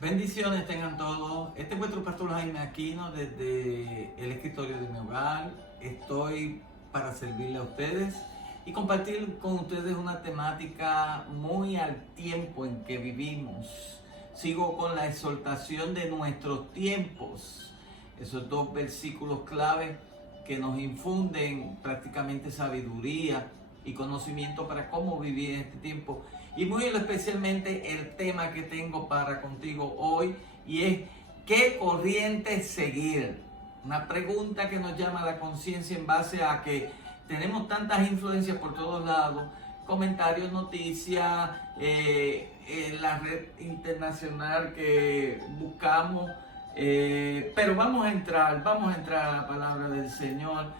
Bendiciones tengan todos. Este es vuestro pastor Jaime Aquino desde el escritorio de mi hogar. Estoy para servirle a ustedes y compartir con ustedes una temática muy al tiempo en que vivimos. Sigo con la exhortación de nuestros tiempos. Esos dos versículos clave que nos infunden prácticamente sabiduría y conocimiento para cómo vivir en este tiempo. Y muy especialmente el tema que tengo para contigo hoy, y es ¿qué corriente seguir? Una pregunta que nos llama a la conciencia en base a que tenemos tantas influencias por todos lados, comentarios, noticias, en la red internacional que buscamos, pero vamos a entrar a la palabra del Señor.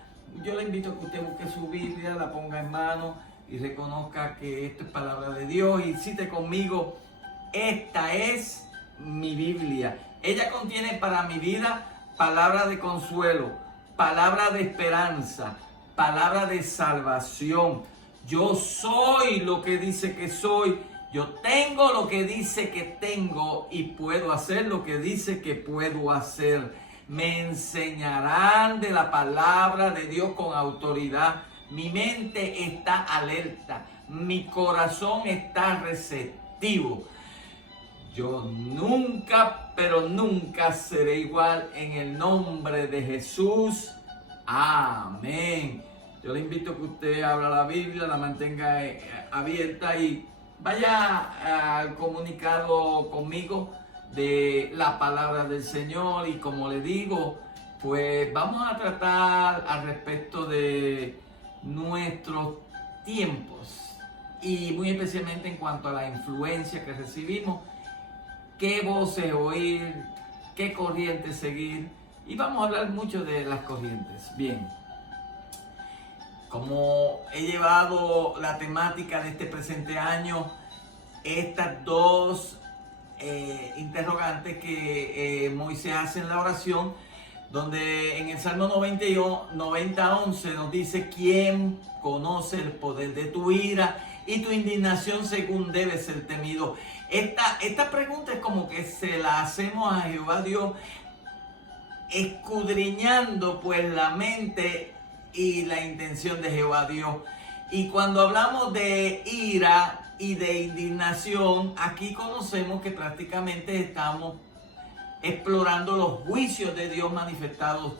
Yo le invito a que usted busque su Biblia, la ponga en mano y reconozca que esto es palabra de Dios y cite conmigo: esta es mi Biblia. Ella contiene para mi vida palabra de consuelo, palabra de esperanza, palabra de salvación. Yo soy lo que dice que soy. Yo tengo lo que dice que tengo y puedo hacer lo que dice que puedo hacer. Me enseñarán de la palabra de Dios con autoridad. Mi mente está alerta, mi corazón está receptivo. Yo nunca, pero nunca seré igual en el nombre de Jesús. Amén. Yo le invito a que usted abra la Biblia, la mantenga abierta y vaya al comunicado conmigo de la palabra del Señor. Y como le digo, pues vamos a tratar al respecto de nuestros tiempos y muy especialmente en cuanto a la influencia que recibimos, qué voces oír, qué corrientes seguir, y vamos a hablar mucho de las corrientes. Bien, como he llevado la temática de este presente año, estas dos interrogantes que Moisés hace en la oración, donde en el Salmo 90:11 nos dice: ¿quién conoce el poder de tu ira y tu indignación según debe ser temido? Esta pregunta es como que se la hacemos a Jehová Dios, escudriñando pues la mente y la intención de Jehová Dios. Y cuando hablamos de ira y de indignación, aquí conocemos que prácticamente estamos explorando los juicios de Dios manifestados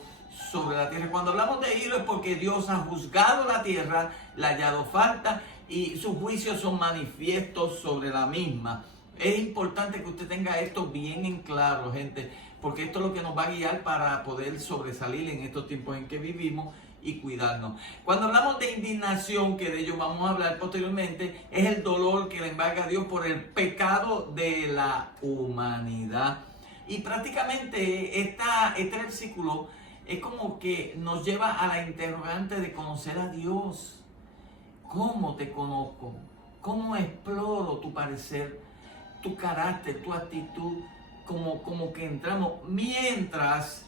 sobre la tierra. Cuando hablamos de ira es porque Dios ha juzgado la tierra, le ha hallado falta y sus juicios son manifiestos sobre la misma. Es importante que usted tenga esto bien en claro, gente, porque esto es lo que nos va a guiar para poder sobresalir en estos tiempos en que vivimos y cuidarnos. Cuando hablamos de indignación, que de ello vamos a hablar posteriormente, es el dolor que le embarga a Dios por el pecado de la humanidad. Y prácticamente este versículo es como que nos lleva a la interrogante de conocer a Dios. ¿Cómo te conozco? ¿Cómo exploro tu parecer, tu carácter, tu actitud? Como que entramos. Mientras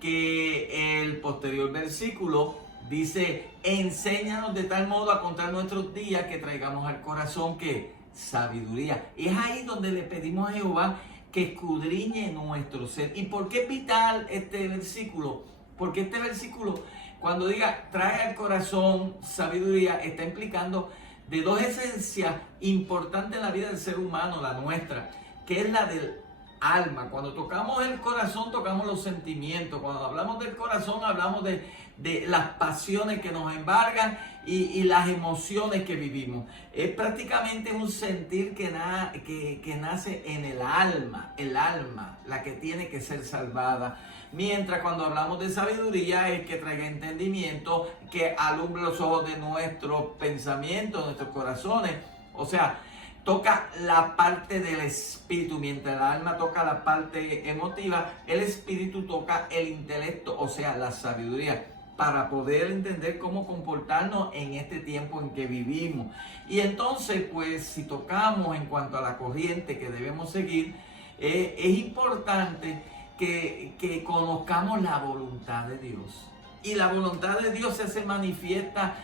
que el posterior versículo dice: enséñanos de tal modo a contar nuestros días que traigamos al corazón que sabiduría. Y es ahí donde le pedimos a Jehová que escudriñe nuestro ser. ¿Y por qué es vital este versículo? Porque este versículo, cuando diga trae al corazón sabiduría, está implicando de dos esencias importantes en la vida del ser humano, la nuestra, que es la del alma. Cuando tocamos el corazón, tocamos los sentimientos. Cuando hablamos del corazón, hablamos de las pasiones que nos embargan y las emociones que vivimos. Es prácticamente un sentir que nace en el alma, la que tiene que ser salvada. Mientras cuando hablamos de sabiduría es que traiga entendimiento, que alumbre los ojos de nuestros pensamientos, nuestros corazones. O sea, toca la parte del espíritu. Mientras el alma toca la parte emotiva, el espíritu toca el intelecto, o sea, la sabiduría, para poder entender cómo comportarnos en este tiempo en que vivimos. Y entonces, pues, si tocamos en cuanto a la corriente que debemos seguir, es importante que conozcamos la voluntad de Dios. Y la voluntad de Dios se manifiesta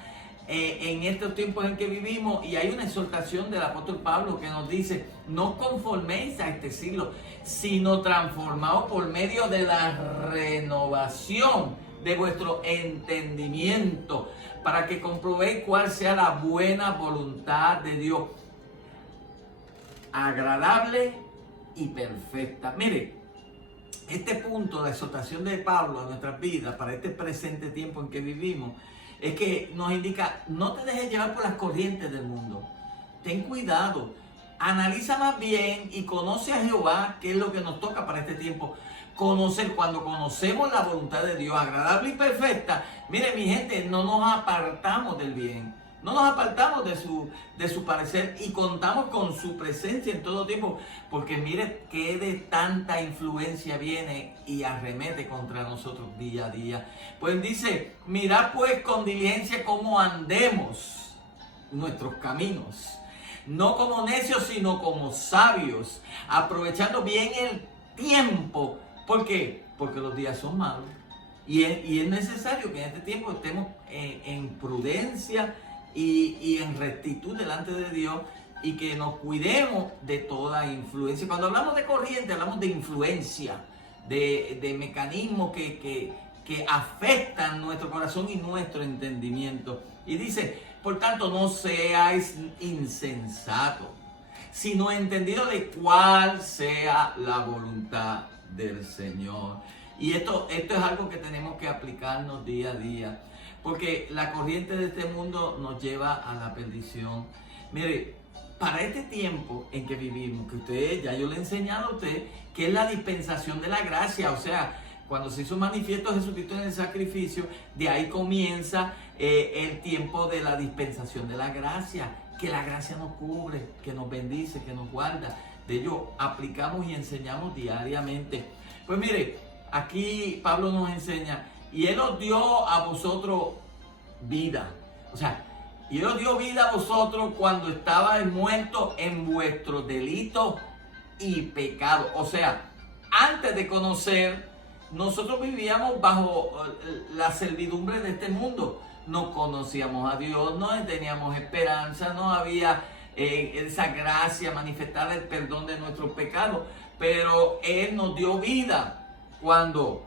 en estos tiempos en que vivimos, y hay una exhortación del apóstol Pablo que nos dice: no os conforméis a este siglo, sino transformaos por medio de la renovación de vuestro entendimiento, para que comprobéis cuál sea la buena voluntad de Dios, agradable y perfecta. Mire, este punto de exhortación de Pablo a nuestras vidas para este presente tiempo en que vivimos es que nos indica: no te dejes llevar por las corrientes del mundo. Ten cuidado, analiza más bien y conoce a Jehová, que es lo que nos toca para este tiempo. Conocer, cuando conocemos la voluntad de Dios, agradable y perfecta, mire mi gente, no nos apartamos del bien. No nos apartamos de su parecer y contamos con su presencia en todo tiempo, porque mire que de tanta influencia viene y arremete contra nosotros día a día. Pues dice: mirad pues con diligencia cómo andemos nuestros caminos, no como necios, sino como sabios, aprovechando bien el tiempo. ¿Por qué? Porque los días son malos y es necesario que en este tiempo estemos en prudencia y en rectitud delante de Dios, y que nos cuidemos de toda influencia. Cuando hablamos de corriente, hablamos de influencia, de mecanismos que afectan nuestro corazón y nuestro entendimiento. Y dice: por tanto, no seáis insensatos, sino entendidos de cuál sea la voluntad del Señor. Y esto es algo que tenemos que aplicarnos día a día, porque la corriente de este mundo nos lleva a la perdición. Mire, para este tiempo en que vivimos, que ya yo le he enseñado a usted, que es la dispensación de la gracia, o sea, cuando se hizo manifiesto Jesucristo en el sacrificio, de ahí comienza el tiempo de la dispensación de la gracia, que la gracia nos cubre, que nos bendice, que nos guarda. De ello aplicamos y enseñamos diariamente. Pues mire, aquí Pablo nos enseña: y Él os dio a vosotros vida. O sea, y Él os dio vida a vosotros cuando estabais muertos en vuestros delitos y pecados. O sea, antes de conocer, nosotros vivíamos bajo la servidumbre de este mundo. No conocíamos a Dios, no teníamos esperanza, no había esa gracia manifestada, el perdón de nuestros pecados. Pero Él nos dio vida cuando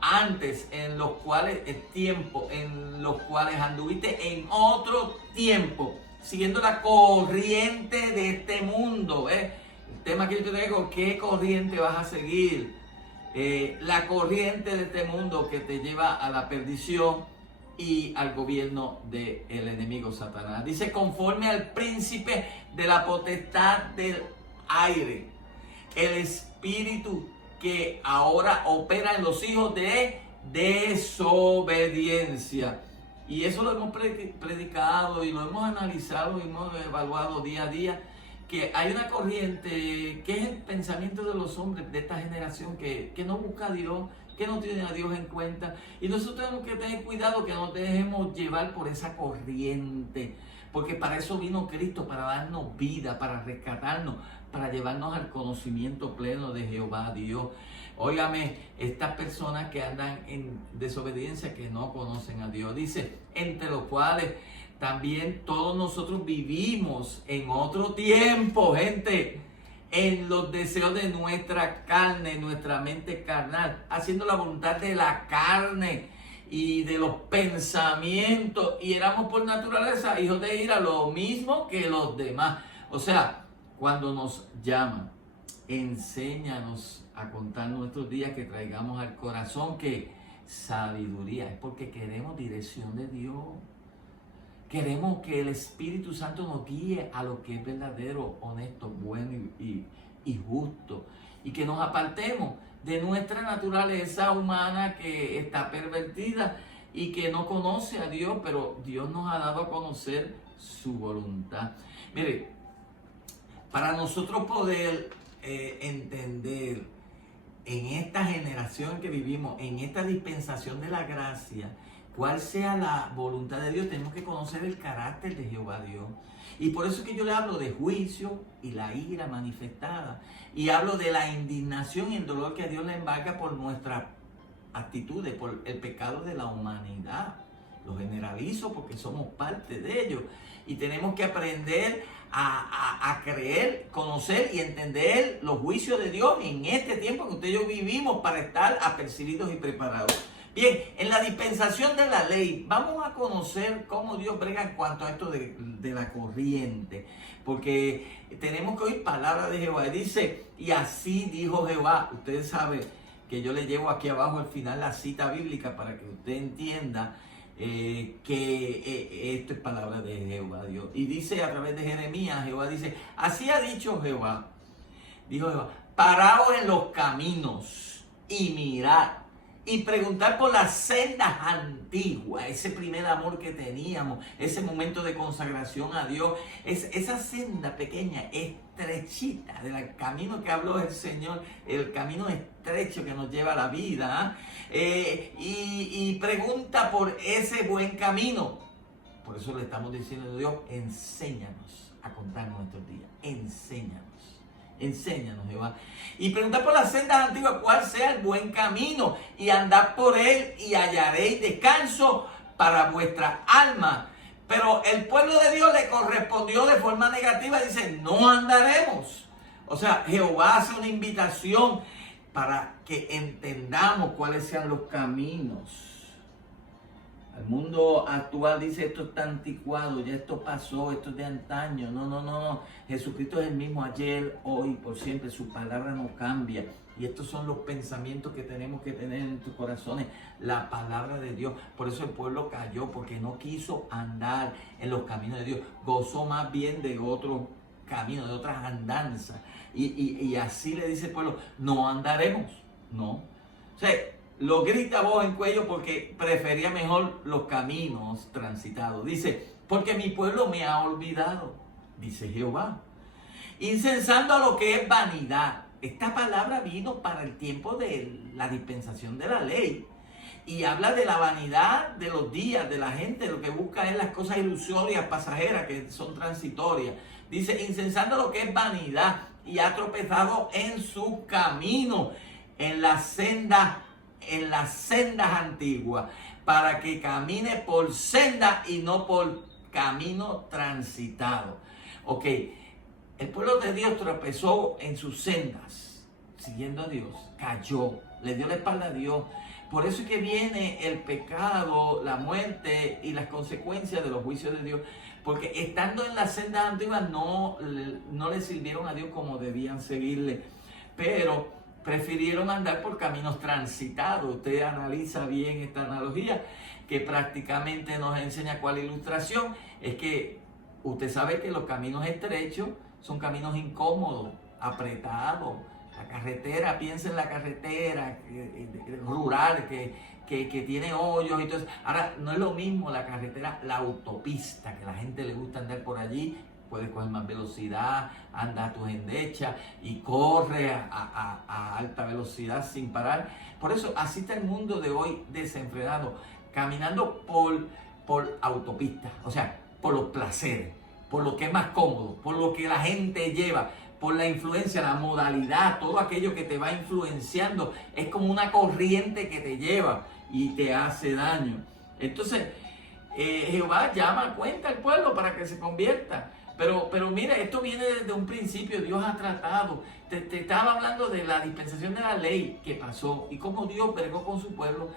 antes, en los cuales el tiempo en los cuales anduviste en otro tiempo, siguiendo la corriente de este mundo. El tema que yo te digo: ¿qué corriente vas a seguir? La corriente de este mundo que te lleva a la perdición y al gobierno del enemigo Satanás. Dice: conforme al príncipe de la potestad del aire, el espíritu que ahora opera en los hijos de desobediencia. Y eso lo hemos predicado y lo hemos analizado y hemos evaluado día a día, que hay una corriente que es el pensamiento de los hombres de esta generación que no busca a Dios, que no tiene a Dios en cuenta. Y nosotros tenemos que tener cuidado que no dejemos llevar por esa corriente, porque para eso vino Cristo, para darnos vida, para rescatarnos, para llevarnos al conocimiento pleno de Jehová Dios. Óigame, estas personas que andan en desobediencia, que no conocen a Dios, dice: entre los cuales también todos nosotros vivimos en otro tiempo, gente, en los deseos de nuestra carne, nuestra mente carnal, haciendo la voluntad de la carne y de los pensamientos, y éramos por naturaleza hijos de ira, lo mismo que los demás. O sea, cuando nos llaman: enséñanos a contar nuestros días, que traigamos al corazón que sabiduría, es porque queremos dirección de Dios. Queremos que el Espíritu Santo nos guíe a lo que es verdadero, honesto, bueno y justo. Y que nos apartemos de nuestra naturaleza humana que está pervertida y que no conoce a Dios, pero Dios nos ha dado a conocer su voluntad. Mire, para nosotros poder entender en esta generación que vivimos, en esta dispensación de la gracia, cuál sea la voluntad de Dios, tenemos que conocer el carácter de Jehová Dios. Y por eso es que yo le hablo de juicio y la ira manifestada. Y hablo de la indignación y el dolor que a Dios le embarga por nuestras actitudes, por el pecado de la humanidad. lo generalizo porque somos parte de ello. Y tenemos que aprender a creer, conocer y entender los juicios de Dios en este tiempo que usted y yo vivimos para estar apercibidos y preparados. Bien, en la dispensación de la ley, vamos a conocer cómo Dios brega en cuanto a esto de la corriente. Porque tenemos que oír palabra de Jehová. Y dice, y así dijo Jehová. Ustedes saben que yo le llevo aquí abajo al final la cita bíblica para que usted entienda que esto es palabra de Jehová Dios. Y dice a través de Jeremías, Jehová dice, así ha dicho Jehová. Dijo Jehová, paraos en los caminos y mirad. Y preguntar por las sendas antiguas, ese primer amor que teníamos, ese momento de consagración a Dios, esa senda pequeña, estrechita, del camino que habló el Señor, el camino estrecho que nos lleva a la vida, y pregunta por ese buen camino. Por eso le estamos diciendo a Dios, enséñanos a contar nuestros días, enséñanos. Enséñanos, Jehová. Y preguntad por las sendas antiguas cuál sea el buen camino, y andad por él y hallaréis descanso para vuestra alma. Pero el pueblo de Dios le correspondió de forma negativa, dice, no andaremos. O sea, Jehová hace una invitación para que entendamos cuáles sean los caminos. El mundo actual dice, esto está anticuado, ya esto pasó, esto es de antaño. No. Jesucristo es el mismo ayer, hoy, por siempre. Su palabra no cambia. Y estos son los pensamientos que tenemos que tener en nuestros corazones. La palabra de Dios. Por eso el pueblo cayó, porque no quiso andar en los caminos de Dios. Gozó más bien de otros caminos, de otras andanzas. Y así le dice el pueblo, no andaremos. No. O sea, lo grita a voz en cuello porque prefería mejor los caminos transitados. Dice, porque mi pueblo me ha olvidado, dice Jehová, incensando a lo que es vanidad. Esta palabra vino para el tiempo de la dispensación de la ley. Y habla de la vanidad de los días, de la gente. Lo que busca es las cosas ilusorias, pasajeras, que son transitorias. Dice, incensando a lo que es vanidad. Y ha tropezado en su camino, en las sendas antiguas, para que camine por senda y no por camino transitado. Ok, el pueblo de Dios tropezó en sus sendas, siguiendo a Dios, cayó, le dio la espalda a Dios. Por eso es que viene el pecado, la muerte y las consecuencias de los juicios de Dios. Porque estando en las sendas antiguas no le sirvieron a Dios como debían seguirle. Pero prefirieron andar por caminos transitados. Usted analiza bien esta analogía, que prácticamente nos enseña cuál ilustración. Es que usted sabe que los caminos estrechos son caminos incómodos, apretados. La carretera, piensa en la carretera rural que tiene hoyos y todo eso. Ahora, no es lo mismo la carretera, la autopista, que a la gente le gusta andar por allí. Puedes coger más velocidad, anda a tus endechas y corre a alta velocidad sin parar. Por eso, así está el mundo de hoy desenfrenado, caminando por autopistas, o sea, por los placeres, por lo que es más cómodo, por lo que la gente lleva, por la influencia, la modalidad, todo aquello que te va influenciando. Es como una corriente que te lleva y te hace daño. Entonces, Jehová llama a cuenta al pueblo para que se convierta. Pero mira, esto viene desde un principio. Dios ha tratado. Te estaba hablando de la dispensación de la ley que pasó y cómo Dios bregó con su pueblo.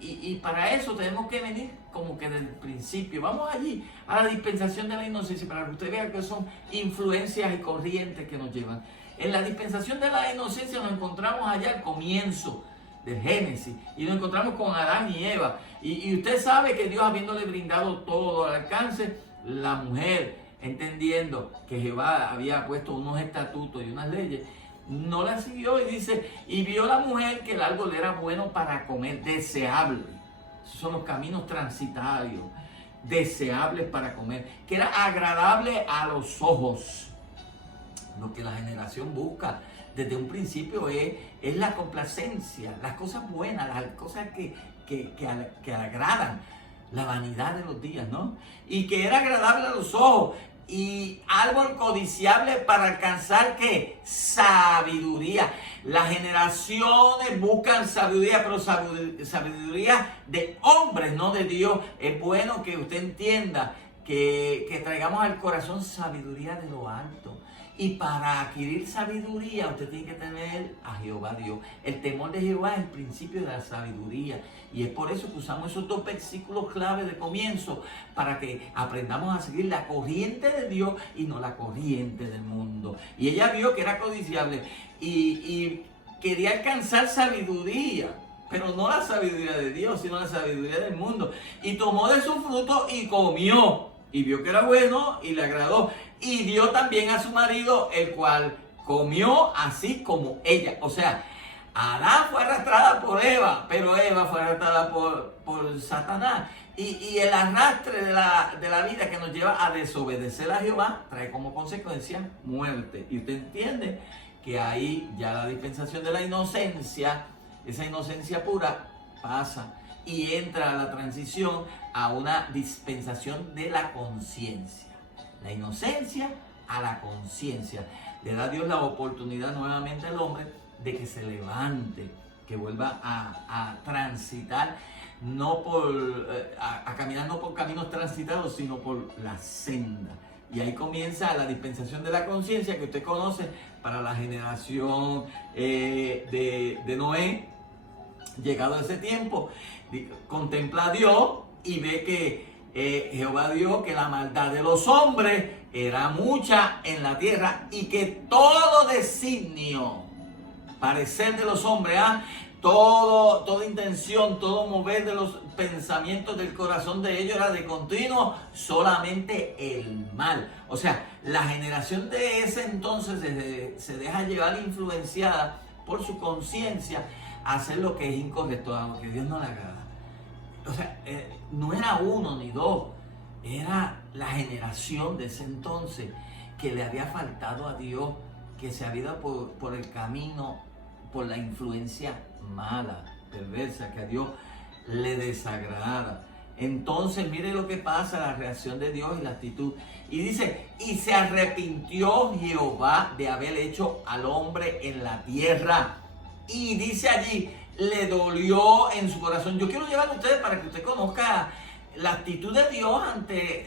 Y para eso tenemos que venir como que desde el principio. Vamos allí a la dispensación de la inocencia para que usted vea que son influencias y corrientes que nos llevan. En la dispensación de la inocencia nos encontramos allá al comienzo del Génesis y nos encontramos con Adán y Eva. Y usted sabe que Dios, habiéndole brindado todo al alcance, la mujer, entendiendo que Jehová había puesto unos estatutos y unas leyes, no la siguió. Y dice, y vio la mujer que el árbol era bueno para comer, deseable. Esos son los caminos transitarios, deseables para comer, que era agradable a los ojos. Lo que la generación busca desde un principio es la complacencia, las cosas buenas, las cosas que agradan, la vanidad de los días, ¿no? Y que era agradable a los ojos. Y árbol codiciable para alcanzar, ¿qué? Sabiduría. Las generaciones buscan sabiduría, pero sabiduría de hombres, no de Dios. Es bueno que usted entienda que traigamos al corazón sabiduría de lo alto. Y para adquirir sabiduría, usted tiene que tener a Jehová Dios. El temor de Jehová es el principio de la sabiduría. Y es por eso que usamos esos dos versículos clave de comienzo, para que aprendamos a seguir la corriente de Dios y no la corriente del mundo. Y ella vio que era codiciable y quería alcanzar sabiduría, pero no la sabiduría de Dios, sino la sabiduría del mundo. Y tomó de su fruto y comió. Y vio que era bueno y le agradó. Y dio también a su marido, el cual comió así como ella. O sea, Adán fue arrastrada por Eva, pero Eva fue arrastrada por Satanás. Y el arrastre de la vida que nos lleva a desobedecer a Jehová trae como consecuencia muerte. Y usted entiende que ahí ya la dispensación de la inocencia, esa inocencia pura, pasa y entra a la transición a una dispensación de la conciencia. La inocencia a la conciencia. Le da a Dios la oportunidad nuevamente al hombre de que se levante, que vuelva a transitar, no a caminar no por caminos transitados, sino por la senda. Y ahí comienza la dispensación de la conciencia que usted conoce para la generación de Noé. Llegado ese tiempo, contempla a Dios y ve que Jehová vio que la maldad de los hombres era mucha en la tierra y que todo designio, parecer de los hombres, toda intención, todo mover de los pensamientos del corazón de ellos era de continuo solamente el mal. O sea, la generación de ese entonces se deja llevar influenciada por su conciencia a hacer lo que es incorrecto, a lo que Dios no le agrada. O sea, no era uno ni dos, era la generación de ese entonces que le había faltado a Dios, que se había ido por el camino, por la influencia mala, perversa, que a Dios le desagrada. Entonces, mire lo que pasa, la reacción de Dios y la actitud. Y dice, y se arrepintió Jehová de haber hecho al hombre en la tierra. Y dice allí, le dolió en su corazón. Yo quiero llevar a ustedes para que usted conozca la actitud de Dios ante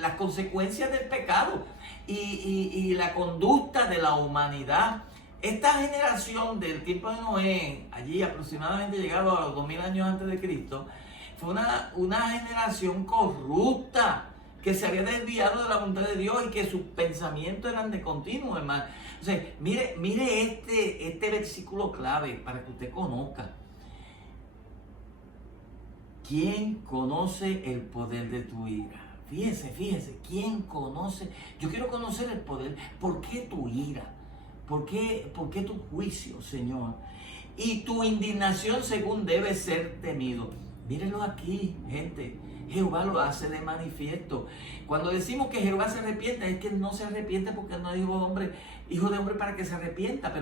las consecuencias del pecado y la conducta de la humanidad. Esta generación del tiempo de Noé, allí aproximadamente llegado a los 2000 años antes de Cristo, fue una generación corrupta que se había desviado de la voluntad de Dios y que sus pensamientos eran de continuo, hermano. O sea, mire este versículo clave para que usted conozca. ¿Quién conoce el poder de tu ira? Fíjese, ¿quién conoce? Yo quiero conocer el poder. ¿Por qué tu ira? ¿Por qué tu juicio, Señor? Y tu indignación según debe ser temido. Mírenlo aquí, gente. Jehová lo hace de manifiesto. Cuando decimos que Jehová se arrepiente, es que no se arrepiente porque no es hijo de hombre para que se arrepienta.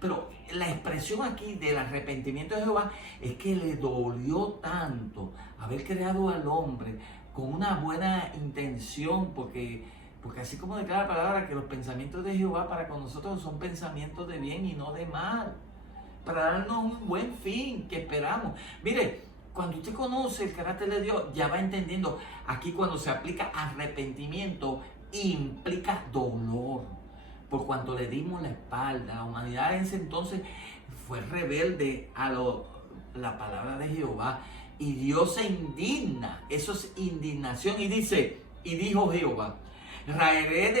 Pero la expresión aquí del arrepentimiento de Jehová es que le dolió tanto haber creado al hombre con una buena intención, porque así como declara la palabra que los pensamientos de Jehová para con nosotros son pensamientos de bien y no de mal, para darnos un buen fin que esperamos. Mire, cuando usted conoce el carácter de Dios, ya va entendiendo. Aquí cuando se aplica arrepentimiento, implica dolor, por cuanto le dimos la espalda. La humanidad en ese entonces fue rebelde a la palabra de Jehová, y Dios se indigna. Eso es indignación. Y dice, y dijo Jehová, raeré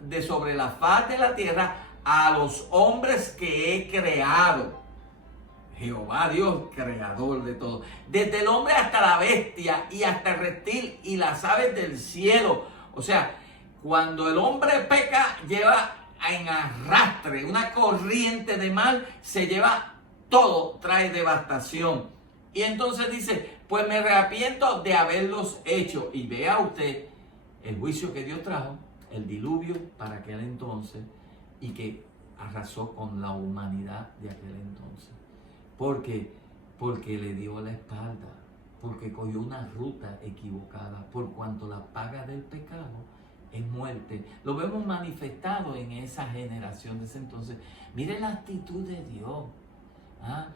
de sobre la faz de la tierra a los hombres que he creado. Jehová Dios, creador de todo. Desde el hombre hasta la bestia y hasta el reptil y las aves del cielo. O sea, cuando el hombre peca, lleva en arrastre una corriente de mal, se lleva todo, trae devastación. Y entonces dice, pues me arrepiento de haberlos hecho. Y vea usted el juicio que Dios trajo, el diluvio para aquel entonces, y que arrasó con la humanidad de aquel entonces. Porque le dio la espalda, porque cogió una ruta equivocada, por cuanto la paga del pecado es muerte. Lo vemos manifestado en esa generación de ese entonces. Mire la actitud de Dios. ¿Ah?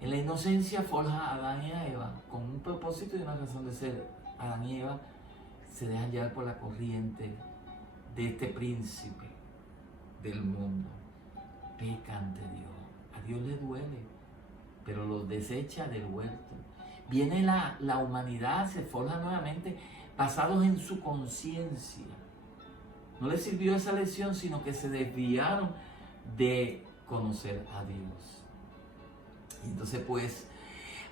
En la inocencia forja a Adán y a Eva con un propósito y una razón de ser. Adán y Eva se dejan llevar por la corriente de este príncipe del mundo. Peca ante Dios. A Dios le duele, pero los desecha del huerto. Viene la humanidad, se forja nuevamente basados en su conciencia. No les sirvió esa lección, sino que se desviaron de conocer a Dios. Y entonces pues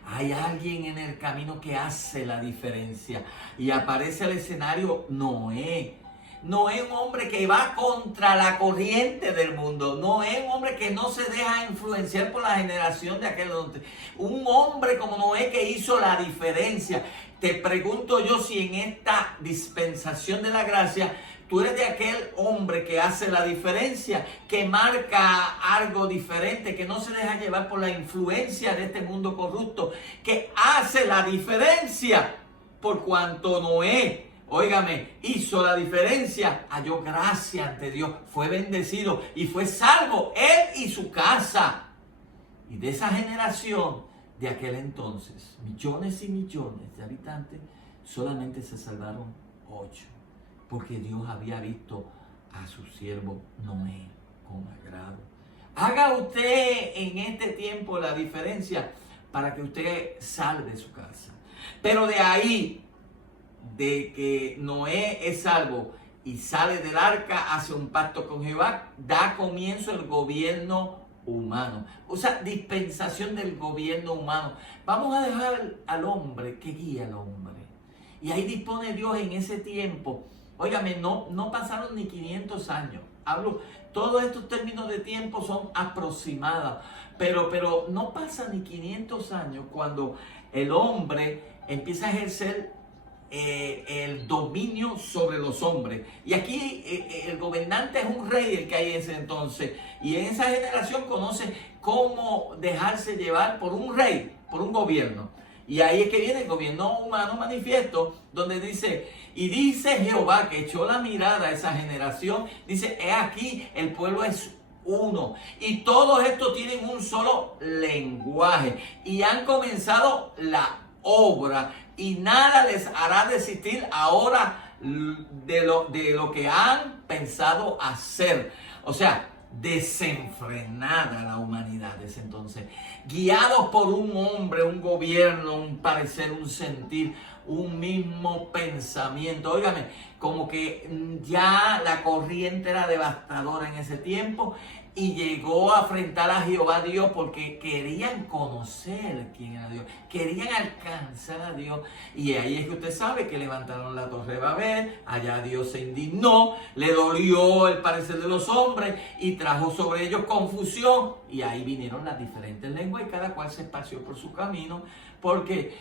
hay alguien en el camino que hace la diferencia. Y aparece al escenario Noé. Noé es un hombre que va contra la corriente del mundo. Noé es un hombre que no se deja influenciar por la generación de aquel hombre. Un hombre como Noé que hizo la diferencia. Te pregunto yo si en esta dispensación de la gracia tú eres de aquel hombre que hace la diferencia, que marca algo diferente, que no se deja llevar por la influencia de este mundo corrupto, que hace la diferencia por cuanto Noé, óigame, hizo la diferencia, halló gracia ante Dios, fue bendecido y fue salvo él y su casa. Y de esa generación de aquel entonces, millones y millones de habitantes, solamente se salvaron 8. Porque Dios había visto a su siervo Noé con agrado. Haga usted en este tiempo la diferencia para que usted salve su casa. Pero de ahí, de que Noé es salvo y sale del arca, hace un pacto con Jehová, da comienzo el gobierno humano. O sea, dispensación del gobierno humano. Vamos a dejar al hombre que guíe al hombre. Y ahí dispone Dios en ese tiempo. Óigame, no pasaron ni 500 años. Todos estos términos de tiempo son aproximados, pero no pasa ni 500 años cuando el hombre empieza a ejercer el dominio sobre los hombres. Y aquí el gobernante es un rey el que hay en ese entonces. Y en esa generación conoce cómo dejarse llevar por un rey, por un gobierno. Y ahí es que viene el gobierno humano manifiesto, donde dice, y dice Jehová, que echó la mirada a esa generación, dice, he aquí, el pueblo es uno, y todos estos tienen un solo lenguaje, y han comenzado la obra, y nada les hará desistir ahora de lo que han pensado hacer. O sea, desenfrenada la humanidad desde entonces, guiados por un hombre, un gobierno, un parecer, un sentir, un mismo pensamiento. Óigame, como que ya la corriente era devastadora en ese tiempo y llegó a enfrentar a Jehová Dios porque querían conocer quién era Dios, querían alcanzar a Dios. Y ahí es que usted sabe que levantaron la torre de Babel, allá Dios se indignó, le dolió el parecer de los hombres y trajo sobre ellos confusión. Y ahí vinieron las diferentes lenguas y cada cual se esparció por su camino. Porque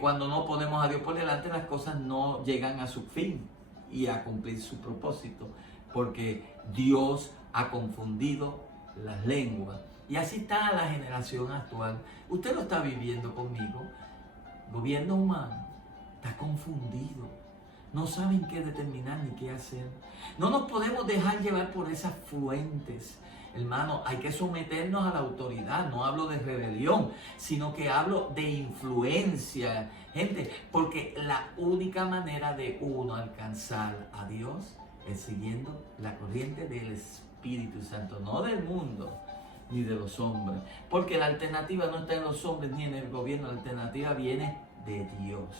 cuando no ponemos a Dios por delante, las cosas no llegan a su fin y a cumplir su propósito. Porque Dios ha confundido las lenguas. Y así está la generación actual. Usted lo está viviendo conmigo. Gobierno humano está confundido. No saben qué determinar ni qué hacer. No nos podemos dejar llevar por esas fuentes. Hermano, hay que someternos a la autoridad. No hablo de rebelión, sino que hablo de influencia. Gente, porque la única manera de uno alcanzar a Dios es siguiendo la corriente del Espíritu Santo, no del mundo ni de los hombres, porque la alternativa no está en los hombres ni en el gobierno, la alternativa viene de Dios.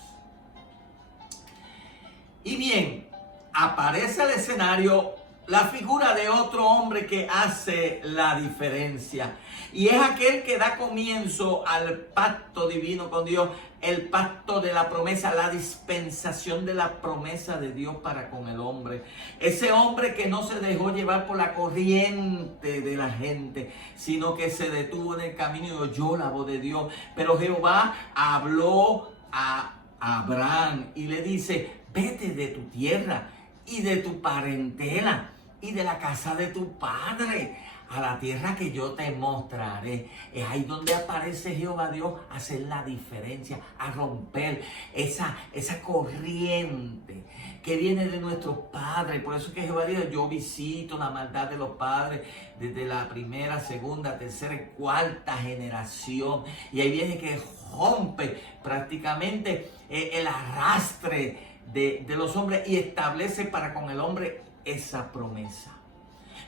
Y bien, aparece al escenario la figura de otro hombre que hace la diferencia, y es aquel que da comienzo al pacto divino con Dios, el pacto de la promesa, la dispensación de la promesa de Dios para con el hombre. Ese hombre que no se dejó llevar por la corriente de la gente, sino que se detuvo en el camino y oyó la voz de Dios. Pero Jehová habló a Abraham y le dice, vete de tu tierra y de tu parentela y de la casa de tu padre a la tierra que yo te mostraré. Es ahí donde aparece Jehová Dios a hacer la diferencia, a romper esa corriente que viene de nuestros padres. Por eso es que Jehová dijo, yo visito la maldad de los padres desde la primera, segunda, tercera y cuarta generación. Y ahí viene que rompe prácticamente el arrastre de los hombres y establece para con el hombre esa promesa.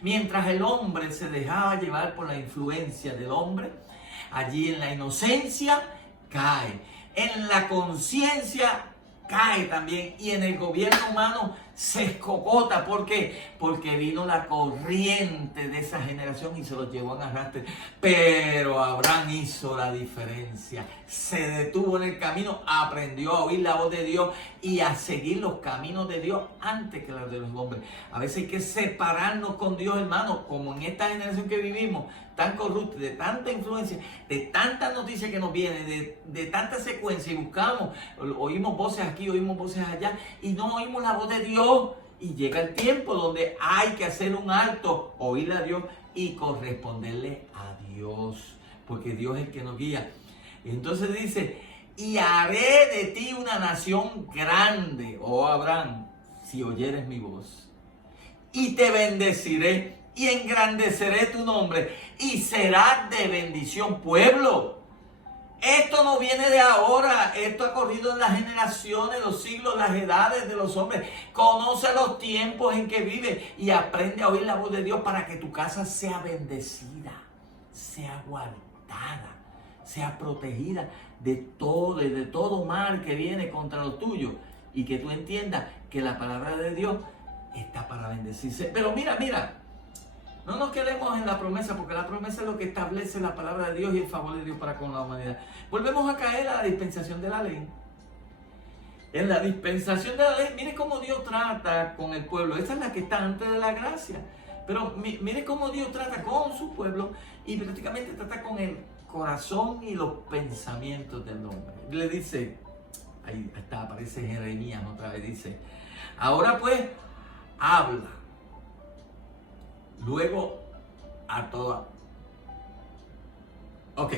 Mientras el hombre se dejaba llevar por la influencia del hombre, allí en la inocencia cae, en la conciencia cae también, y en el gobierno humano se escogota. ¿Por qué? Porque vino la corriente de esa generación y se los llevó en arrastre. Pero Abraham hizo la diferencia, se detuvo en el camino, aprendió a oír la voz de Dios y a seguir los caminos de Dios antes que los de los hombres. A veces hay que separarnos con Dios, hermano, como en esta generación que vivimos, tan corrupta, de tanta influencia, de tantas noticias que nos vienen, de tanta secuencia, y buscamos, oímos voces aquí, oímos voces allá, y no oímos la voz de Dios. Y llega el tiempo donde hay que hacer un alto, oírle a Dios y corresponderle a Dios, porque Dios es el que nos guía. Y entonces dice, y haré de ti una nación grande, oh Abraham, si oyeres mi voz, y te bendeciré y engrandeceré tu nombre y serás de bendición, pueblo. Esto no viene de ahora, esto ha corrido en las generaciones, los siglos, las edades de los hombres. Conoce los tiempos en que vive y aprende a oír la voz de Dios para que tu casa sea bendecida, sea guardada, sea protegida de todo mal que viene contra los tuyos, y que tú entiendas que la palabra de Dios está para bendecirse. Pero mira, no nos quedemos en la promesa, porque la promesa es lo que establece la palabra de Dios y el favor de Dios para con la humanidad. Volvemos a caer a la dispensación de la ley. En la dispensación de la ley, mire cómo Dios trata con el pueblo. Esa es la que está antes de la gracia. Pero mire cómo Dios trata con su pueblo y prácticamente trata con el corazón y los pensamientos del hombre. Le dice, ahí está, aparece Jeremías otra vez, dice, ahora pues, habla. Luego a toda. Ok.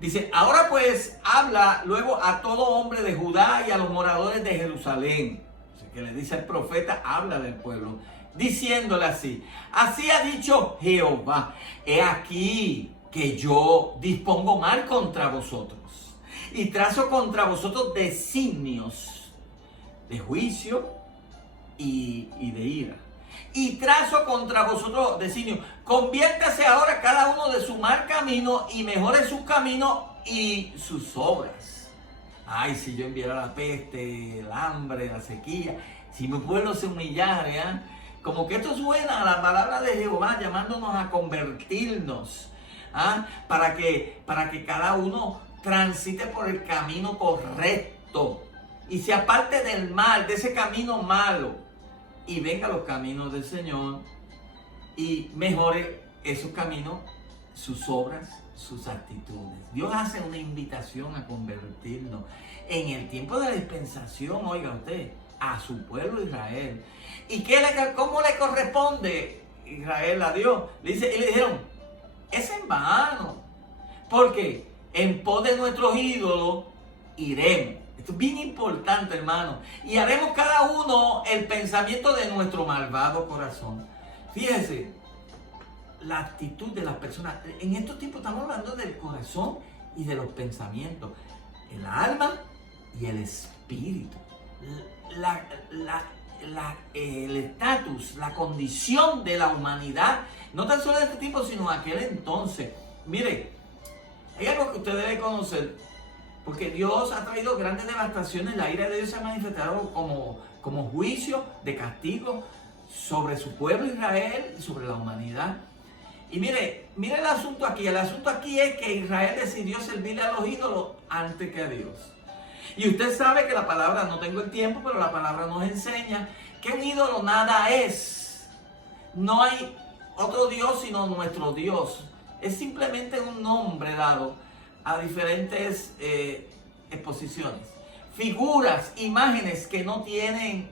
Dice, ahora pues habla luego a todo hombre de Judá y a los moradores de Jerusalén. Así que le dice al profeta, habla del pueblo, diciéndole así, así ha dicho Jehová, he aquí que yo dispongo mal contra vosotros y trazo contra vosotros designios de juicio y de ira. Y trazo contra vosotros designio. Conviértase ahora cada uno de su mal camino y mejore sus caminos y sus obras. Ay, si yo enviara la peste, el hambre, la sequía, si mi pueblo se humillare, ¿eh? Como que esto suena a la palabra de Jehová llamándonos a convertirnos, ¿eh? Para que cada uno transite por el camino correcto y se aparte del mal, de ese camino malo, y venga a los caminos del Señor y mejore esos caminos, sus obras, sus actitudes. Dios hace una invitación a convertirnos en el tiempo de la dispensación, oiga usted, a su pueblo Israel. ¿Y cómo le corresponde Israel a Dios? Y le dijeron, es en vano, porque en pos de nuestros ídolos iremos. Esto es bien importante, hermano. Y haremos cada uno el pensamiento de nuestro malvado corazón. Fíjese, la actitud de las personas. En estos tiempos estamos hablando del corazón y de los pensamientos. El alma y el espíritu. El estatus, la condición de la humanidad. No tan solo en este tiempo, sino en aquel entonces. Mire, hay algo que usted debe conocer. Porque Dios ha traído grandes devastaciones, la ira de Dios se ha manifestado como juicio de castigo sobre su pueblo Israel y sobre la humanidad. Y mire el asunto aquí. El asunto aquí es que Israel decidió servirle a los ídolos antes que a Dios. Y usted sabe que la palabra, no tengo el tiempo, pero la palabra nos enseña que un ídolo nada es. No hay otro Dios sino nuestro Dios. Es simplemente un nombre dado a diferentes exposiciones, figuras, imágenes que no tienen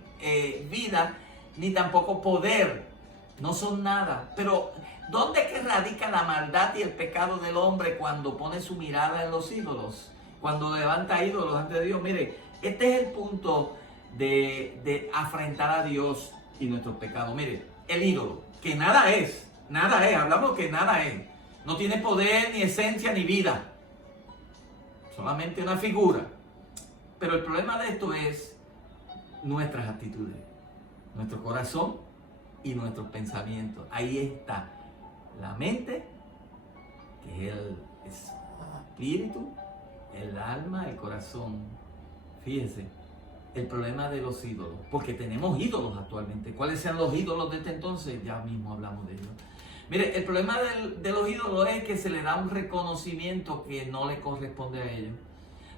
vida ni tampoco poder, No son nada. Pero ¿dónde es que radica la maldad y el pecado del hombre cuando pone su mirada en los ídolos? Cuando levanta ídolos ante Dios. Mire, este es el punto de afrentar a Dios y nuestros pecados. Mire, el ídolo, que nada es, hablamos que nada es. No tiene poder, ni esencia, ni vida. Solamente una figura. Pero el problema de esto es nuestras actitudes, nuestro corazón y nuestros pensamientos. Ahí está la mente, que es el espíritu, el alma, el corazón. Fíjense, el problema de los ídolos, porque tenemos ídolos actualmente. ¿Cuáles sean los ídolos de este entonces? Ya mismo hablamos de ellos. Mire, el problema de los ídolos es que se le da un reconocimiento que no le corresponde a ellos.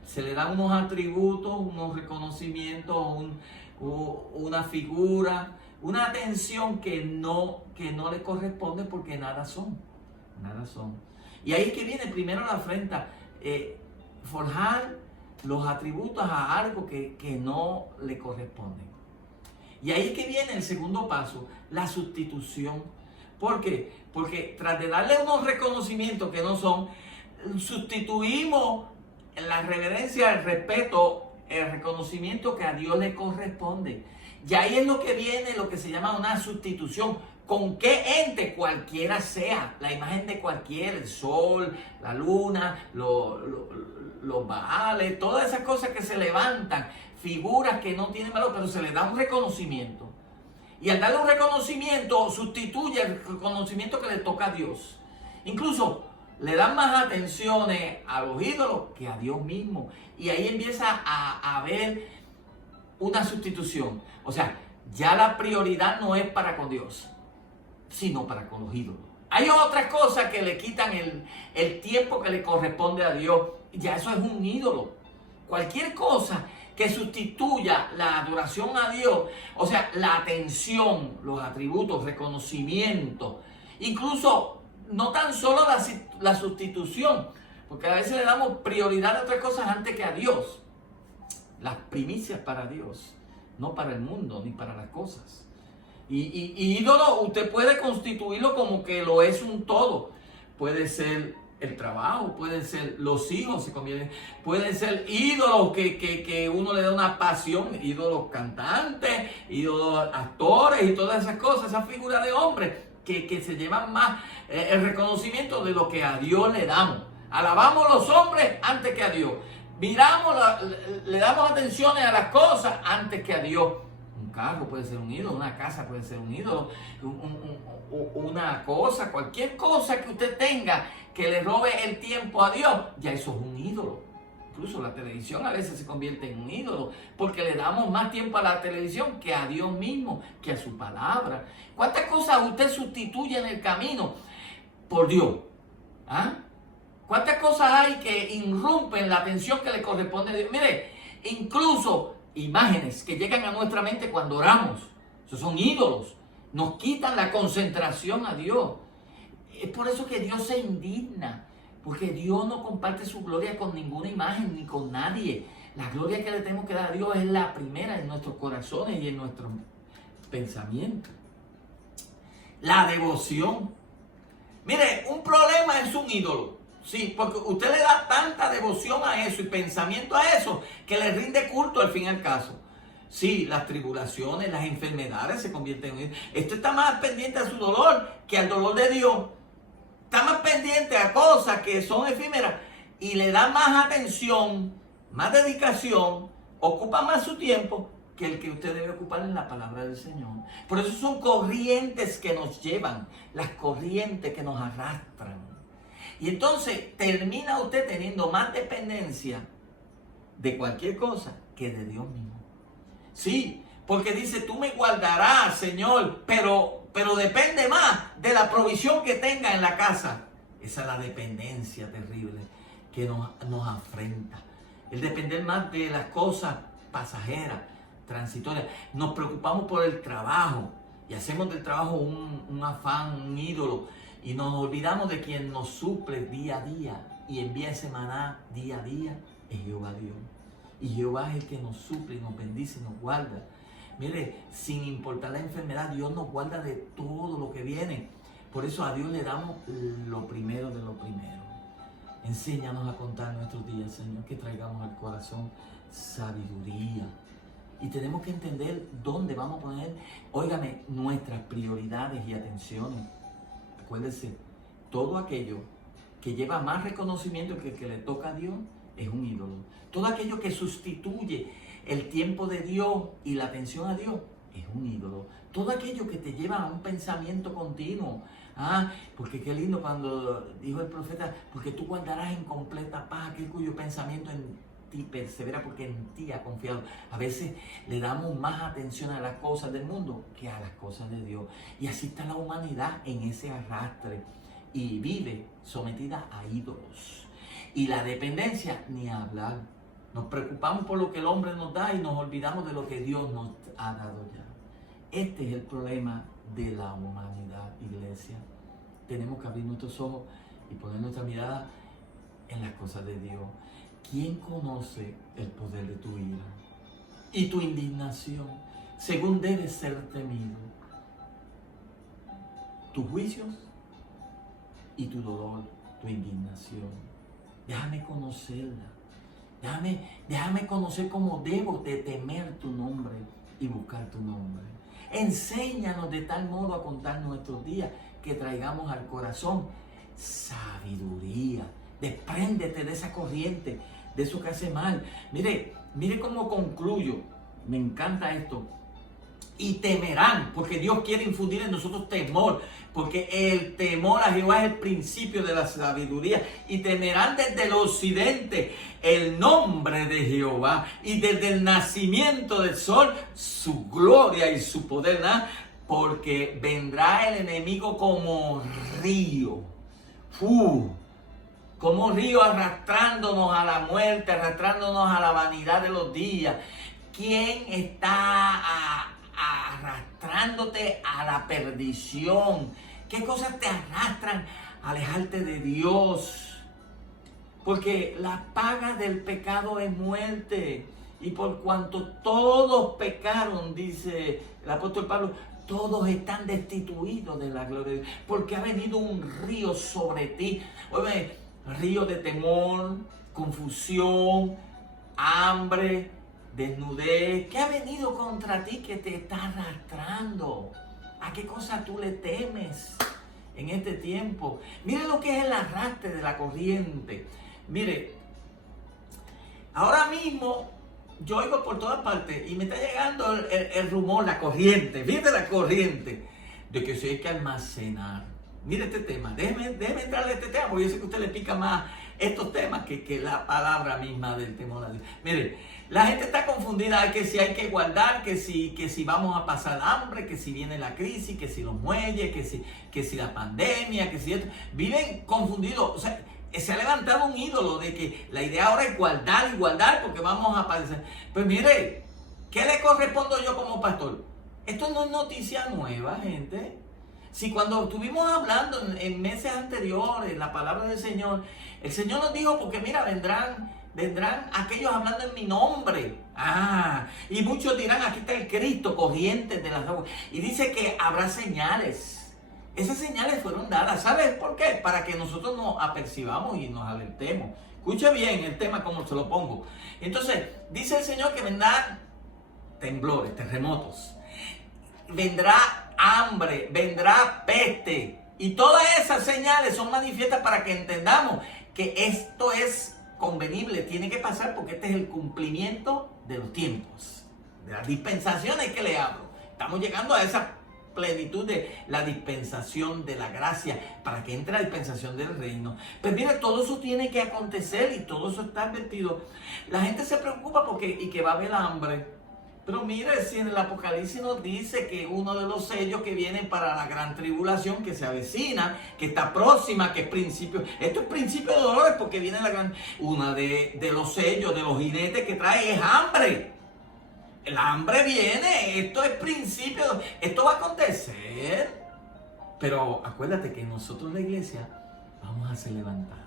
Se le dan unos atributos, unos reconocimientos, una figura, una atención que no le corresponde porque nada son. Nada son. Y ahí es que viene primero la afrenta. Forjar los atributos a algo que no le corresponde. Y ahí es que viene el segundo paso, la sustitución. ¿Por qué? Porque tras de darle unos reconocimientos que no son, sustituimos la reverencia, el respeto, el reconocimiento que a Dios le corresponde. Y ahí es lo que viene, lo que se llama una sustitución. ¿Con qué ente? Cualquiera sea, la imagen de cualquiera, el sol, la luna, los baales, todas esas cosas que se levantan, figuras que no tienen valor, pero se les da un reconocimiento. Y al darle un reconocimiento, sustituye el reconocimiento que le toca a Dios. Incluso le dan más atenciones a los ídolos que a Dios mismo. Y ahí empieza a haber una sustitución. O sea, ya la prioridad no es para con Dios, sino para con los ídolos. Hay otras cosas que le quitan el tiempo que le corresponde a Dios. Ya eso es un ídolo. Cualquier cosa que sustituya la adoración a Dios, o sea, la atención, los atributos, reconocimiento, incluso no tan solo la sustitución, porque a veces le damos prioridad a otras cosas antes que a Dios. Las primicias para Dios, no para el mundo ni para las cosas. Y ídolo usted puede constituirlo como que lo es un todo. Puede ser el trabajo, pueden ser los hijos, se convierten, pueden ser ídolos que uno le da una pasión, ídolos cantantes, ídolos actores y todas esas cosas, esas figuras de hombres que se llevan más el reconocimiento de lo que a Dios le damos. Alabamos a los hombres antes que a Dios. Miramos, le damos atenciones a las cosas antes que a Dios. Un carro puede ser un ídolo, una casa puede ser un ídolo, una cosa, cualquier cosa que usted tenga que le robe el tiempo a Dios, ya eso es un ídolo. Incluso la televisión a veces se convierte en un ídolo, porque le damos más tiempo a la televisión que a Dios mismo, que a su palabra. ¿Cuántas cosas usted sustituye en el camino por Dios? ¿Ah? ¿Cuántas cosas hay que irrumpen la atención que le corresponde a Dios? Mire, incluso imágenes que llegan a nuestra mente cuando oramos, esos son ídolos, nos quitan la concentración a Dios. Es por eso que Dios se indigna, porque Dios no comparte su gloria con ninguna imagen ni con nadie. La gloria que le tenemos que dar a Dios es la primera en nuestros corazones y en nuestros pensamientos. La devoción. Mire, un problema es un ídolo. Sí, porque usted le da tanta devoción a eso y pensamiento a eso que le rinde culto al fin y al caso. Sí, las tribulaciones, las enfermedades se convierten en... Esto está más pendiente a su dolor que al dolor de Dios. Está más pendiente a cosas que son efímeras y le da más atención, más dedicación, ocupa más su tiempo que el que usted debe ocupar en la palabra del Señor. Por eso son corrientes que nos llevan, las corrientes que nos arrastran. Y entonces termina usted teniendo más dependencia de cualquier cosa que de Dios mismo. Sí, porque dice, tú me guardarás, Señor, pero depende más de la provisión que tenga en la casa. Esa es la dependencia terrible que nos afrenta. El depender más de las cosas pasajeras, transitorias. Nos preocupamos por el trabajo y hacemos del trabajo un afán, un ídolo. Y nos olvidamos de quien nos suple día a día y envía ese maná día a día, es Jehová Dios. Y Jehová es el que nos suple, nos bendice, nos guarda. Mire, sin importar la enfermedad, Dios nos guarda de todo lo que viene. Por eso a Dios le damos lo primero de lo primero. Enséñanos a contar nuestros días, Señor, que traigamos al corazón sabiduría. Y tenemos que entender dónde vamos a poner, óigame, nuestras prioridades y atenciones. Acuérdese, todo aquello que lleva más reconocimiento que el que le toca a Dios es un ídolo. Todo aquello que sustituye el tiempo de Dios y la atención a Dios es un ídolo. Todo aquello que te lleva a un pensamiento continuo. Porque qué lindo cuando dijo el profeta, porque tú guardarás en completa paz aquel cuyo pensamiento en ti persevera, porque en ti ha confiado. A veces le damos más atención a las cosas del mundo que a las cosas de Dios. Y así está la humanidad en ese arrastre y vive sometida a ídolos. Y la dependencia, ni hablar. Nos preocupamos por lo que el hombre nos da y nos olvidamos de lo que Dios nos ha dado ya. Este es el problema de la humanidad, iglesia. Tenemos que abrir nuestros ojos y poner nuestra mirada en las cosas de Dios. ¿Quién conoce el poder de tu ira y tu indignación, según debe ser temido? Tus juicios y tu dolor, tu indignación. Déjame conocerla. Déjame conocer cómo debo de temer tu nombre y buscar tu nombre. Enséñanos de tal modo a contar nuestros días que traigamos al corazón sabiduría. Despréndete de esa corriente, de eso que hace mal. Mire cómo concluyo. Me encanta esto. Y temerán, porque Dios quiere infundir en nosotros temor, porque el temor a Jehová es el principio de la sabiduría. Y temerán desde el occidente el nombre de Jehová, y desde el nacimiento del sol su gloria y su poder, porque vendrá el enemigo como río. Como río arrastrándonos a la muerte, arrastrándonos a la vanidad de los días. ¿Quién está arrastrándote a la perdición? ¿Qué cosas te arrastran a alejarte de Dios? Porque la paga del pecado es muerte. Y por cuanto todos pecaron, dice el apóstol Pablo, todos están destituidos de la gloria de Dios. Porque ha venido un río sobre ti. Oye, río de temor, confusión, hambre, desnudez. ¿Qué ha venido contra ti que te está arrastrando? ¿A qué cosa tú le temes en este tiempo? Mire lo que es el arrastre de la corriente. Mire, ahora mismo yo oigo por todas partes y me está llegando el rumor, la corriente. Fíjate la corriente de que sí hay que almacenar. Mire este tema, déjeme entrarle a este tema, porque yo sé que a usted le pica más estos temas que la palabra misma del temor a Dios. Mire, la gente está confundida, que si hay que guardar, que si vamos a pasar hambre, que si viene la crisis, que si los muelles, que si la pandemia, que si esto. Viven confundidos, o sea, se ha levantado un ídolo de que la idea ahora es guardar y guardar porque vamos a padecer. Pues mire, ¿qué le correspondo yo como pastor? Esto no es noticia nueva, gente. Si cuando estuvimos hablando en meses anteriores, la palabra del Señor, el Señor nos dijo, porque mira, vendrán aquellos hablando en mi nombre. Y muchos dirán, aquí está el Cristo, corrientes de las aguas. Y dice que habrá señales. Esas señales fueron dadas. ¿Sabes por qué? Para que nosotros nos apercibamos y nos alertemos. Escuche bien el tema como se lo pongo. Entonces, dice el Señor que vendrán temblores, terremotos. Vendrá hambre, vendrá peste. Y todas esas señales son manifiestas para que entendamos que esto es convenible, tiene que pasar porque este es el cumplimiento de los tiempos, de las dispensaciones que le hablo. Estamos llegando a esa plenitud de la dispensación de la gracia para que entre la dispensación del reino. Pues mira, todo eso tiene que acontecer y todo eso está advertido. La gente se preocupa y que va a haber hambre. Pero mire, si en el Apocalipsis nos dice que uno de los sellos que vienen para la gran tribulación que se avecina, que está próxima, que es principio, esto es principio de dolores porque viene la gran, una de los sellos, de los jinetes que trae es hambre. El hambre viene, esto es principio, esto va a acontecer. Pero acuérdate que nosotros la iglesia vamos a ser levantados.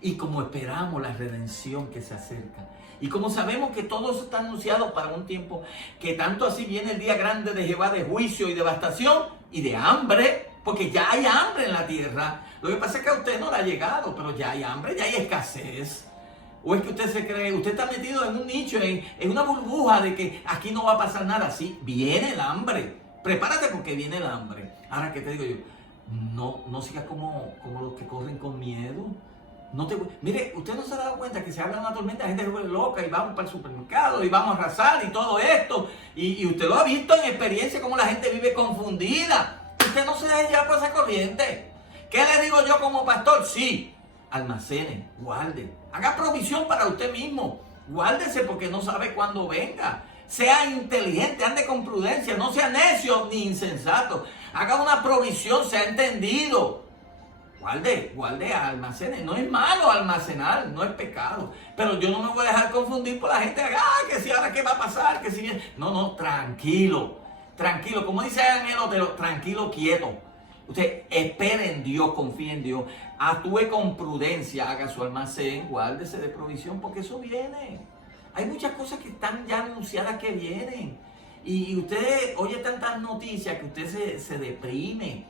Y como esperamos la redención que se acerca. Y como sabemos que todo eso está anunciado para un tiempo, que tanto así viene el día grande de Jehová de juicio y devastación y de hambre, porque ya hay hambre en la tierra. Lo que pasa es que a usted no le ha llegado, pero ya hay hambre, ya hay escasez. ¿O es que usted se cree, usted está metido en un nicho, en una burbuja de que aquí no va a pasar nada? Sí, viene el hambre. Prepárate porque viene el hambre. Ahora, ¿qué te digo yo? No sigas como los que corren con miedo. Mire, usted no se ha dado cuenta que se habla de una tormenta, la gente se vuelve loca y vamos para el supermercado y vamos a arrasar y todo esto. Y usted lo ha visto en experiencia, cómo la gente vive confundida. Usted no se deje llevar por esa corriente. ¿Qué le digo yo como pastor? Sí, almacene, guarde, haga provisión para usted mismo. Guárdese porque no sabe cuándo venga. Sea inteligente, ande con prudencia, no sea necio ni insensato. Haga una provisión, sea entendido. Guarde, almacene. No es malo almacenar, no es pecado. Pero yo no me voy a dejar confundir por la gente. Que si ahora qué va a pasar, que si... No, tranquilo. Tranquilo, como dice Daniel Otero, tranquilo, quieto. Usted espere en Dios, confíe en Dios. Actúe con prudencia, haga su almacén, guárdese de provisión, porque eso viene. Hay muchas cosas que están ya anunciadas que vienen. Y usted oye tantas noticias que usted se deprime.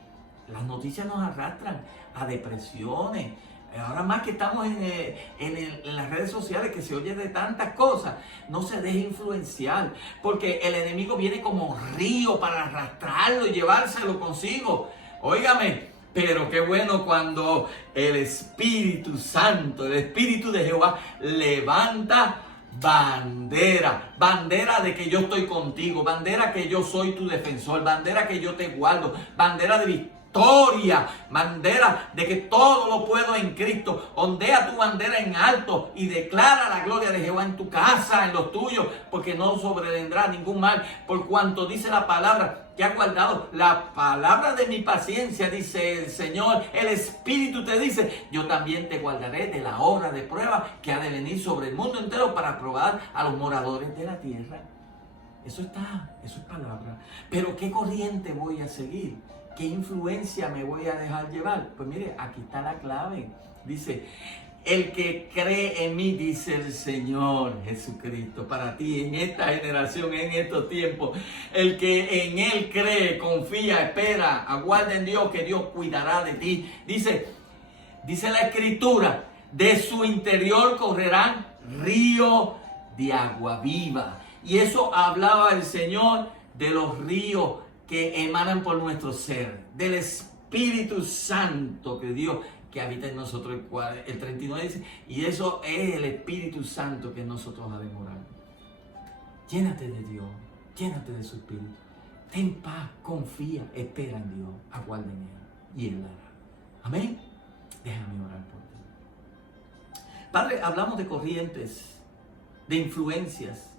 Las noticias nos arrastran a depresiones. Ahora más que estamos en las redes sociales, que se oye de tantas cosas, no se deje influenciar, porque el enemigo viene como río para arrastrarlo y llevárselo consigo. Óigame, pero qué bueno cuando el Espíritu Santo, el Espíritu de Jehová levanta bandera de que yo estoy contigo, bandera que yo soy tu defensor, bandera que yo te guardo, bandera de victoria, bandera de que todo lo puedo en Cristo. Ondea tu bandera en alto y declara la gloria de Jehová en tu casa, en los tuyos, porque no sobrevendrá ningún mal, por cuanto dice la palabra que ha guardado la palabra de mi paciencia, dice el Señor. El Espíritu te dice, yo también te guardaré de la hora de prueba que ha de venir sobre el mundo entero para probar a los moradores de la tierra. Eso es palabra. Pero ¿qué corriente voy a seguir? ¿Qué influencia me voy a dejar llevar? Pues mire, aquí está la clave. Dice, el que cree en mí, dice el Señor Jesucristo, para ti en esta generación, en estos tiempos, el que en Él cree, confía, espera, aguarda en Dios, que Dios cuidará de ti. Dice la Escritura, de su interior correrán ríos de agua viva. Y eso hablaba el Señor de los ríos que emanan por nuestro ser, del Espíritu Santo que Dios que habita en nosotros. El 39 dice, y eso es el Espíritu Santo que en nosotros ha de morar. Llénate de Dios, llénate de su Espíritu. Ten paz, confía, espera en Dios, aguarda en Él y Él dará. Amén. Déjame orar por ti. Padre, hablamos de corrientes, de influencias,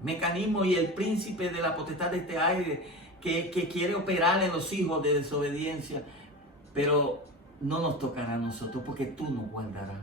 mecanismos y el príncipe de la potestad de este aire que quiere operar en los hijos de desobediencia, pero no nos tocará a nosotros porque tú nos guardarás.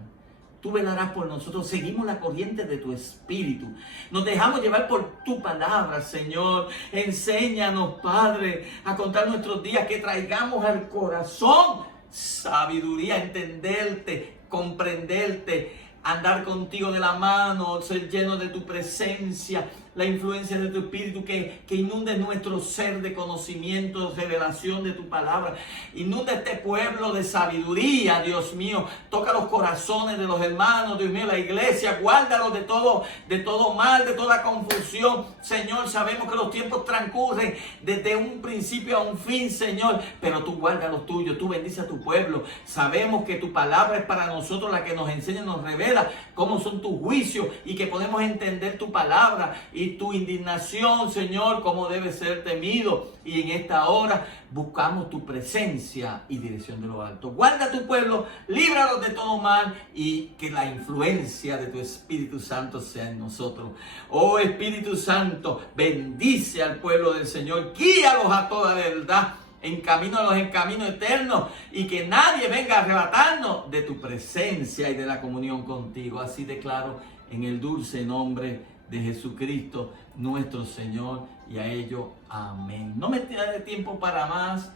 Tú velarás por nosotros. Seguimos la corriente de tu Espíritu. Nos dejamos llevar por tu palabra, Señor. Enséñanos, Padre, a contar nuestros días, que traigamos al corazón sabiduría, entenderte, comprenderte, andar contigo de la mano, ser lleno de tu presencia, la influencia de tu Espíritu que inunde nuestro ser de conocimiento, de revelación de tu palabra. Inunda este pueblo de sabiduría, Dios mío. Toca los corazones de los hermanos, Dios mío, la iglesia. Guárdalos de todo mal, de toda confusión. Señor, sabemos que los tiempos transcurren desde un principio a un fin, Señor, pero tú guarda los tuyos, tú bendice a tu pueblo. Sabemos que tu palabra es para nosotros la que nos enseña, nos revela cómo son tus juicios y que podemos entender tu palabra y tu indignación, Señor, cómo debe ser temido. Y en esta hora buscamos tu presencia y dirección de lo alto. Guarda a tu pueblo, líbralos de todo mal y que la influencia de tu Espíritu Santo sea en nosotros. Oh Espíritu Santo, bendice al pueblo del Señor, guíalos a toda verdad, encamínalos en camino eterno y que nadie venga a arrebatarnos de tu presencia y de la comunión contigo. Así declaro en el dulce nombre de Jesucristo nuestro Señor, y a ello amén. No me tiraré tiempo para más.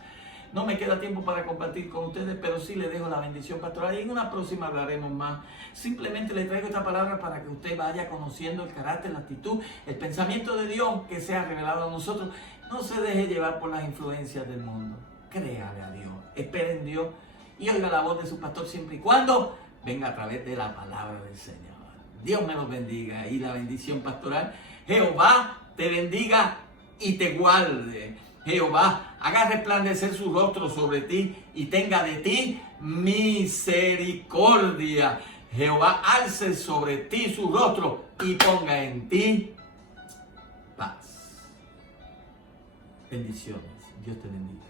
No me queda tiempo para compartir con ustedes, pero sí les dejo la bendición pastoral y en una próxima hablaremos más. Simplemente le traigo esta palabra para que usted vaya conociendo el carácter, la actitud, el pensamiento de Dios que se ha revelado a nosotros. No se deje llevar por las influencias del mundo. Créale a Dios, espere en Dios y oiga la voz de su pastor siempre y cuando venga a través de la palabra del Señor. Dios me los bendiga y la bendición pastoral. Jehová te bendiga y te guarde. Jehová haga resplandecer su rostro sobre ti y tenga de ti misericordia. Jehová alce sobre ti su rostro y ponga en ti paz. Bendiciones. Dios te bendiga.